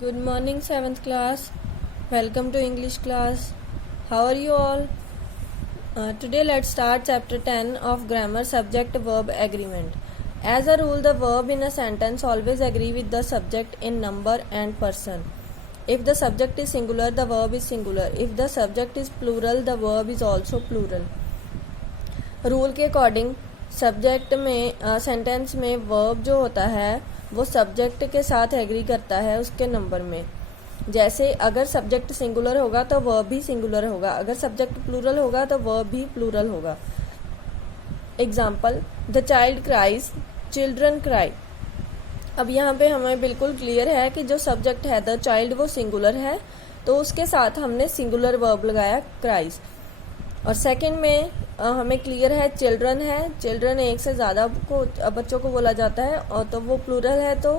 Good morning, 7th class. Welcome to English class. How are you all? Today, let's start chapter 10 of grammar subject verb agreement. As a rule, the verb in a sentence always agree with the subject in number and person. If the subject is singular, the verb is singular. If the subject is plural, the verb is also plural. Rule के according subject में sentence में verb जो होता है वो subject के साथ agree करता है उसके नंबर में. जैसे अगर सब्जेक्ट सिंगुलर होगा तो वर्ब भी सिंगुलर होगा, अगर सब्जेक्ट प्लूरल होगा तो वर्ब भी प्लूरल होगा. Example, the child cries, children cry. अब यहाँ पे हमें बिल्कुल क्लियर है कि जो सब्जेक्ट है द चाइल्ड वो सिंगुलर है, तो उसके साथ हमने सिंगुलर वर्ब लगाया क्राइज. और सेकंड में हमें क्लियर है चिल्ड्रन है, चिल्ड्रन एक से ज़्यादा को बच्चों को बोला जाता है और तो वो प्लूरल है, तो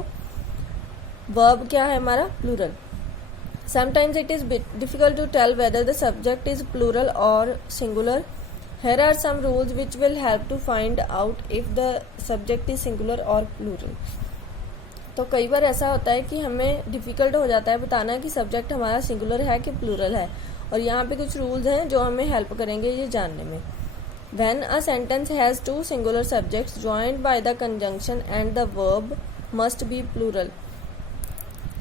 वर्ब क्या है हमारा plural. Sometimes it is difficult to tell whether the subject is plural or singular. Here are some rules which will help to find out if the subject is singular or plural. तो कई बार ऐसा होता है कि हमें difficult हो जाता है बताना कि सब्जेक्ट हमारा सिंगुलर है कि प्लूरल है, और यहाँ पे कुछ रूल्स हैं जो हमें हेल्प करेंगे ये जानने में. When a sentence has two singular subjects joined by the conjunction and the verb must be plural.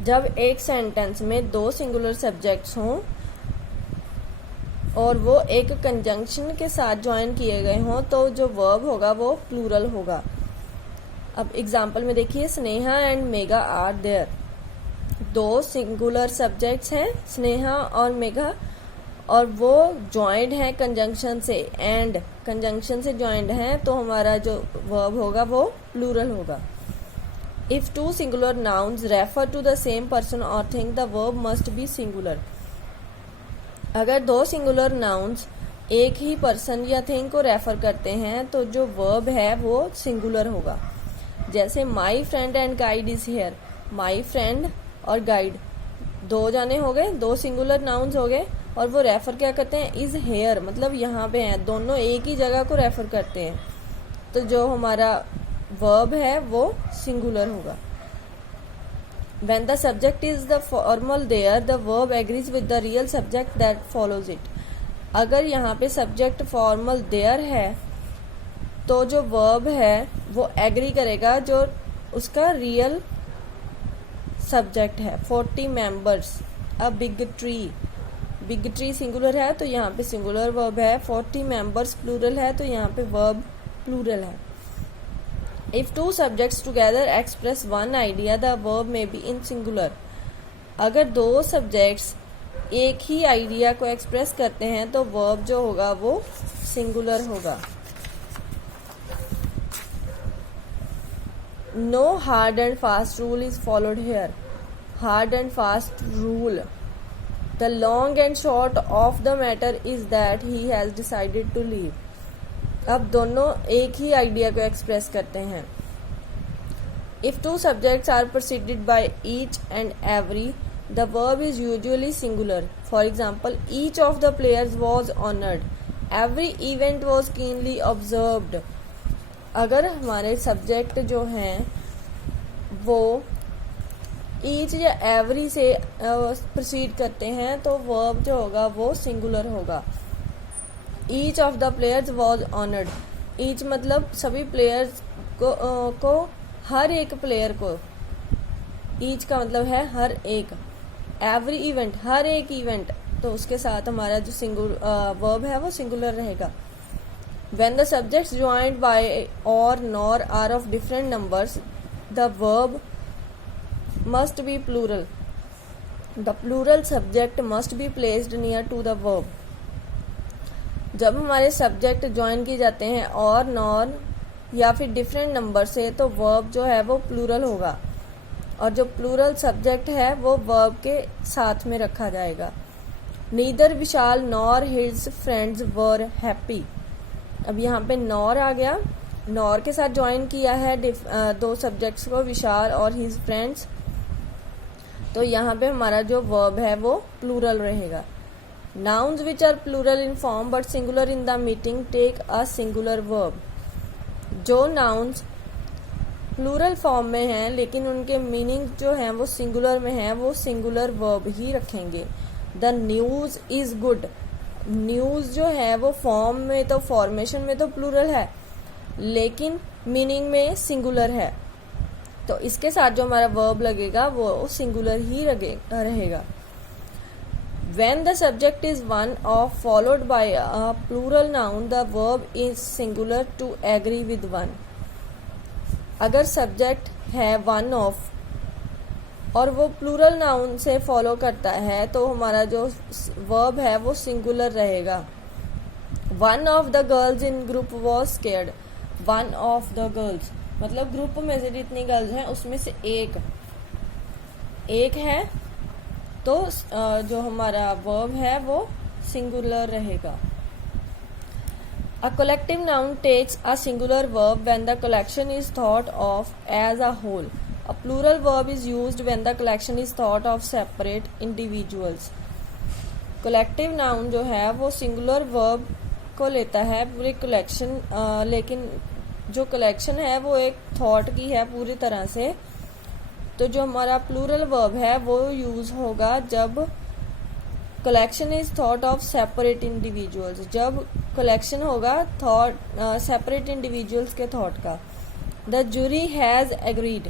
जब एक सेंटेंस में दो सिंगुलर सब्जेक्ट्स हों और वो एक कंजंक्शन के साथ ज्वाइन किए गए हों तो जो वर्ब होगा वो प्लूरल होगा. अब एग्जाम्पल में देखिए, Sneha and Megha are there. दो सिंगुलर सब्जेक्ट्स हैं स्नेहा और मेगा, और वो ज्वाइंट है कंजंक्शन से, एंड कंजंक्शन से ज्वाइंट है, तो हमारा जो वर्ब होगा वो प्लूरल होगा. If two singular nouns refer to the same person or thing the verb must be singular. अगर दो सिंगुलर नाउन्स एक ही पर्सन या थिंग को रेफर करते हैं तो जो वर्ब है वो सिंगुलर होगा. जैसे my friend and guide is here. My friend और गाइड दो जाने हो गए, दो सिंगुलर नाउन्स हो गए, और वो रेफर क्या करते हैं इज हेयर, मतलब यहाँ पे हैं, दोनों एक ही जगह को रेफर करते हैं, तो जो हमारा वर्ब है वो सिंगुलर होगा. When the subject is the formal there, the verb agrees with the real subject that follows it. अगर यहाँ पे सब्जेक्ट फॉर्मल देयर है तो जो वर्ब है वो एग्री करेगा जो उसका रियल सब्जेक्ट है. 40 members, a big tree. Big tree singular है तो यहाँ पे सिंगुलर वर्ब है. 40 मेंबर्स प्लूरल है तो यहाँ पे वर्ब प्लूरल है. If two subjects together express one idea the verb may be in singular. अगर दो सब्जेक्ट्स एक ही आइडिया को एक्सप्रेस करते हैं तो वर्ब जो होगा वो सिंगुलर होगा. No hard and fast rule is followed here. Hard and fast rule. The long and short of the matter is that he has decided to leave. अब दोनों एक ही आइडिया को एक्सप्रेस करते हैं. If two subjects are preceded by each and every, the verb is usually singular. For example, each of the players was honored. Every event was keenly observed. अगर हमारे subject जो हैं वो ईच या every से proceed करते हैं तो वर्ब जो होगा वो सिंगुलर होगा. Each of the players was honoured. Each मतलब सभी प्लेयर्स को हर एक प्लेयर को. ईच का मतलब है हर एक. एवरी इवेंट हर एक इवेंट, तो उसके साथ हमारा जो वर्ब है वो सिंगुलर रहेगा. When the subjects joined by or nor are of different numbers the verb must be plural. The plural subject must be placed near to the verb. जब हमारे सब्जेक्ट ज्वाइन किए जाते हैं और नॉर या फिर डिफरेंट नंबर से तो वर्ब जो है वो प्लूरल होगा, और जो प्लूरल सब्जेक्ट है वो वर्ब के साथ में रखा जाएगा. Neither Vishal nor his friends were happy. अब यहाँ पे नॉर आ गया, नॉर के साथ ज्वाइन किया है दो सब्जेक्ट्स को, विशाल और हिज फ्रेंड्स, तो यहाँ पे हमारा जो वर्ब है वो प्लूरल रहेगा. Nouns which are plural in form but singular in the meaning take a singular verb. जो नाउन्स प्लूरल फॉर्म में हैं लेकिन उनके मीनिंग जो हैं वो सिंगुलर में हैं, वो सिंगुलर वर्ब ही रखेंगे। The news is good, news जो है वो फॉर्म में तो फॉर्मेशन में तो प्लूरल है लेकिन मीनिंग में सिंगुलर है, तो इसके साथ जो हमारा वर्ब लगेगा वो सिंगुलर ही रहेगा। When the subject is one of followed by a plural noun, the verb is singular to agree with one. अगर सब्जेक्ट है वन ऑफ और वो प्लूरल नाउन से फॉलो करता है तो हमारा जो वर्ब है वो सिंगुलर रहेगा। One of the girls in group was scared, one of the girls मतलब ग्रुप में से जितनी गर्ल्स हैं उसमें से एक है, तो जो हमारा वर्ब है वो सिंगुलर रहेगा। A collective noun takes a singular verb when the collection is thought of as a whole. A plural verb is used when the collection is thought of separate individuals. Collective noun जो है वो singular verb को लेता है पूरी collection, लेकिन जो collection है वो एक thought की है पूरी तरह से, तो जो हमारा plural verb है वो यूज़ होगा जब collection is thought of separate individuals, जब collection होगा thought separate individuals के thought का। The jury has agreed,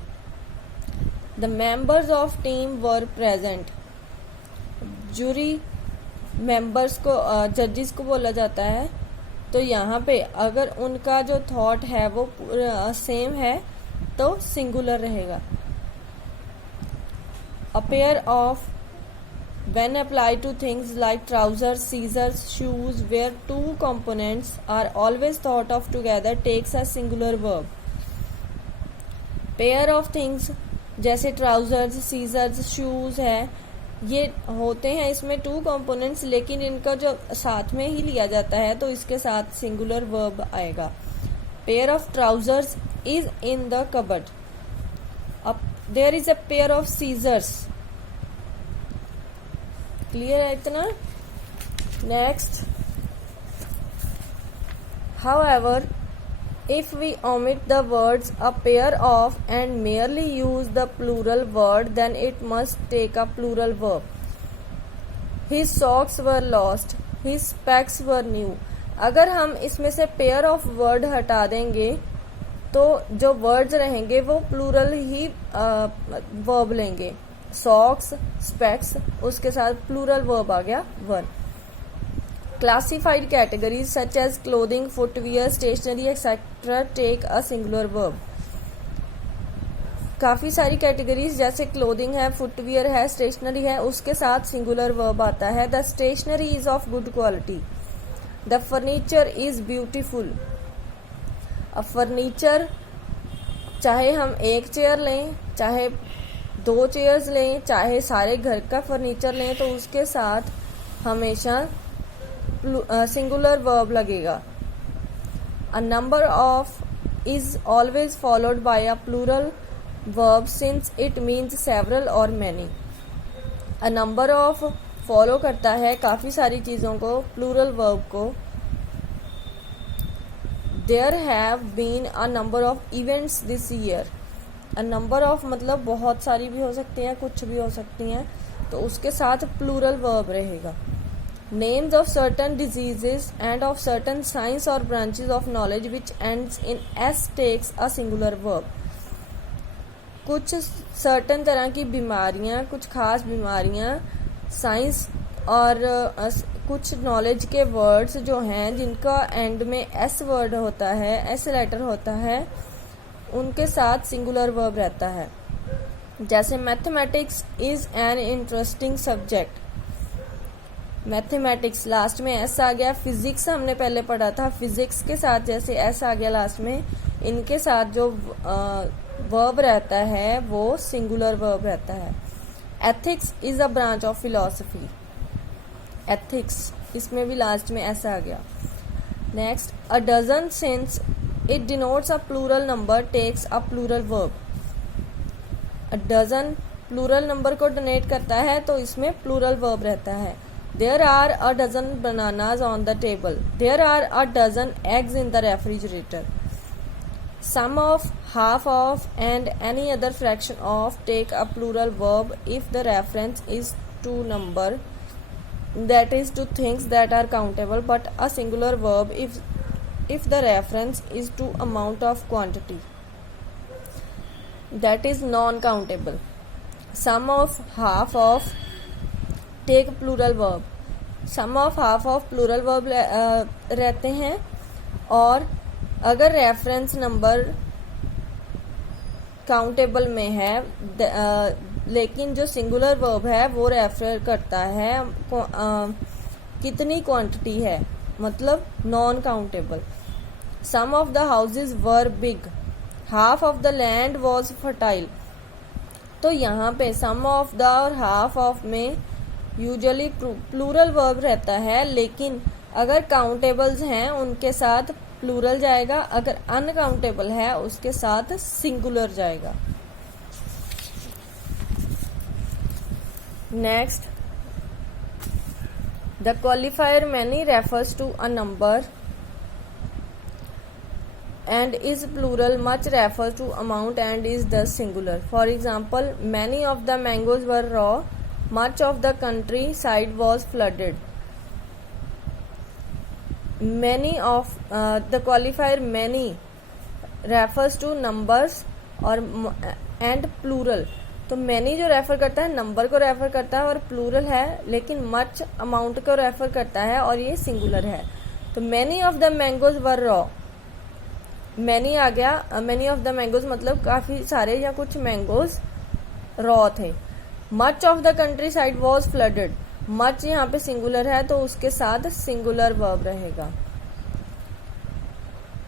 the members of team were present. jury members को judges को बोला जाता है, तो यहाँ पे अगर उनका जो thought है वो सेम है तो singular रहेगा। A pair of, when applied to things like trousers, scissors, shoes, where two components are always thought of together, takes a singular verb. Pair of things जैसे trousers, scissors, shoes है, ये होते हैं इसमें two components, लेकिन इनका जो साथ में ही लिया जाता है तो इसके साथ सिंगुलर वर्ब आएगा। Pair of trousers is in the cupboard. There is a pair of scissors. Clear है इतना? Next, however, if we omit the words a pair of and merely use the plural word, then it must take a plural verb. His socks were lost, his specs were new. अगर हम इसमें से pair of word हटा देंगे तो जो words रहेंगे वो plural ही verb लेंगे। सॉक्स, स्पेक्स, उसके साथ प्लूरल वर्ब आ गया one. Classified categories such as clothing, footwear, stationery etcetera take a singular verb. काफ़ी सारी कैटेगरीज जैसे क्लोथिंग है, फुटवियर है, स्टेशनरी है, उसके साथ सिंगुलर वर्ब आता है। The stationery is of good quality, the furniture is beautiful. अब फर्नीचर चाहे हम एक चेयर लें, चाहे दो चेयर्स लें, चाहे सारे घर का फर्नीचर लें, तो उसके साथ हमेशा सिंगुलर वर्ब लगेगा। A number of is always followed by a plural verb since it means several or many. A number of follow करता है काफ़ी सारी चीज़ों को, प्लूरल वर्ब को। There have been a number of events this year. A number of मतलब बहुत सारी भी हो सकती हैं, कुछ भी हो सकती हैं, तो उसके साथ प्लूरल वर्ब रहेगा। Names of certain diseases and of certain science or branches of knowledge which ends in s takes a singular verb. कुछ सर्टन तरह की बीमारियां, कुछ खास बीमारियां, साइंस और कुछ नॉलेज के वर्ड्स जो हैं जिनका एंड में एस वर्ड होता है, एस लेटर होता है, उनके साथ सिंगुलर वर्ब रहता है। जैसे mathematics is an interesting subject, mathematics last में एस आ गया। फिजिक्स हमने पहले पढ़ा था, फिजिक्स के साथ जैसे एस आ गया लास्ट में, इनके साथ जो वर्ब रहता है वो सिंगुलर वर्ब रहता है। Ethics is a branch of philosophy, ethics, इसमें भी लास्ट में एस आ गया। Next, a dozen since it denotes a plural number takes a plural verb. a dozen plural number को डोनेट करता है तो इसमें plural verb रहता है। there are a dozen bananas on the table, there are a dozen eggs in the refrigerator. Sum of, half of, and any other fraction of take a plural verb if the reference is to number, that is to things that are countable, but a singular verb if the reference is to amount of quantity, that is non-countable. Sum of, half of, take plural verb. Some of half of plural verb रहते हैं, और अगर reference number countable में है लेकिन जो singular verb है वो रेफर करता है कितनी क्वांटिटी है, मतलब non countable. Some of the houses were big, half of the land was fertile. तो यहाँ पे सम ऑफ द और हाफ ऑफ में यूजुअली प्लूरल वर्ब रहता है, लेकिन अगर काउंटेबल्स हैं उनके साथ प्लूरल जाएगा, अगर अनकाउंटेबल है उसके साथ सिंगुलर जाएगा. Next, the qualifier many refers to a number and is plural, much refers to amount and is thus singular. For example, many of the mangoes were raw, much of the countryside was flooded. Many of the qualifier many refers to numbers और and plural. तो many जो refer करता है number को refer करता है और plural है, लेकिन much अमाउंट को रेफर करता है और ये सिंगुलर है. तो many of the mangoes were raw, many आ गया, मैनी ऑफ द मैंगोज मतलब काफ़ी सारे या कुछ मैंगोज रॉ थे. Much of the country side was flooded, much यहाँ पे सिंगुलर है तो उसके साथ सिंगुलर वर्ब रहेगा.